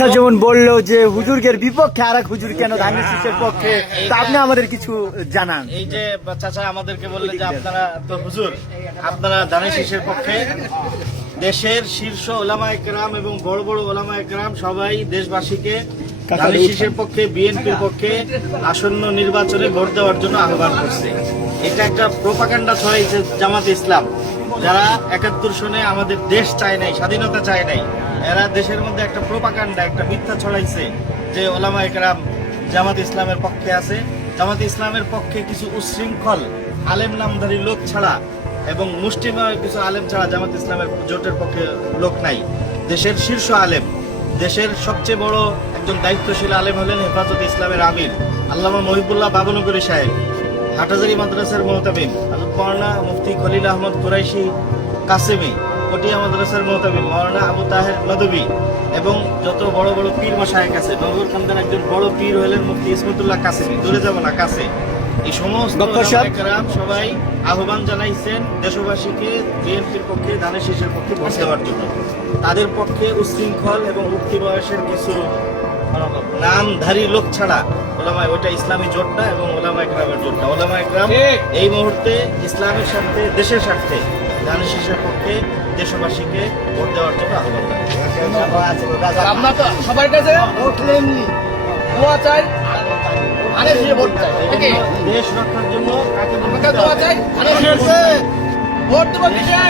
চাচা যেমন বললো যে হুজুরের বিপক্ষে, আর এক হুজুর কেন ধানের শীষের পক্ষে, তা আপনি আমাদের কিছু জানান। এই যে চাচা আমাদেরকে বললেন যে আপনারা তো হুজুর, আপনারা ধানের শীষের পক্ষে। দেশের শীর্ষ ওলামায়ে কেরাম এবং বড় বড় ওলামায়ে কেরাম সবাই দেশবাসীকে ধানের শীষের পক্ষে, বিএনপির পক্ষে আসন্ন নির্বাচনে ভোট দেওয়ার জন্য আহ্বান করছে। এটা একটা প্রোপাগান্ডা ছড়াইছে জামাত ইসলাম, যারা ৭১ সনে আমাদের দেশ চায় নাই, স্বাধীনতা চায় নাই। এরা দেশের মধ্যে একটা প্রোপাগান্ডা, একটা মিথ্যা ছড়াইছে যে ওলামায়ে কেরাম জামাত ইসলামের পক্ষে আছে। জামাত ইসলামের পক্ষে কিছু উচ্ছৃঙ্খল আলেম নামধারী লোক ছাড়া এবং মুষ্টিমেয় কিছু আলেম ছাড়া জামাত ইসলামের জোটের পক্ষে লোক নাই। দেশের শীর্ষ আলেম, দেশের সবচেয়ে বড় একজন দায়িত্বশীল আলেম হলেন হেফাজত ইসলামের আমির আল্লামা মহিবুল্লাহ বাবনগরী সাহেব, হাটহাজারী মাদ্রাসার মোহতামিম হযরত মাওলানা মুফতি খলিল আহমদ কুরাইশি কাসেমি, পটিয়া মাদ্রাসার মোহতামিম মাওলানা আবু তাহের নদভী এবং যত বড় বড় পীর মাশায়েখ আছে। নগর খানদান একজন বড় পীর হলেন মুফতি ইসমতুল্লাহ কাসেমি, দূরে যাব না, কাছে। এই সমস্ত ওলামায়ে কেরাম সবাই আহ্বান জানাইছেন দেশবাসীকে বিএনপির পক্ষে, ধানের শীষের পক্ষে ভোট দেওয়ার জন্য। তাদের পক্ষে উচ্ছৃঙ্খল এবং উঠতি বয়সের কিছু নামধারী লোক ছাড়া ওলামায়ে, ওইটা ইসলামী জোটটা এবং ওলামায়ে কেরামের জোটটা। ওলামায়ে কেরাম এই মুহূর্তে ইসলামের স্বার্থে, দেশের স্বার্থে ধানের শীষের পক্ষে দেশবাসীকে ভোট দেওয়ার জন্য আহ্বান জানাই। আমরা তো সবার কাছে দোয়া চাই, ধানের শীষে ভোট চাই, দেশ রক্ষার জন্য কাকে দোয়া চাই, ভোট দেবো কিসে?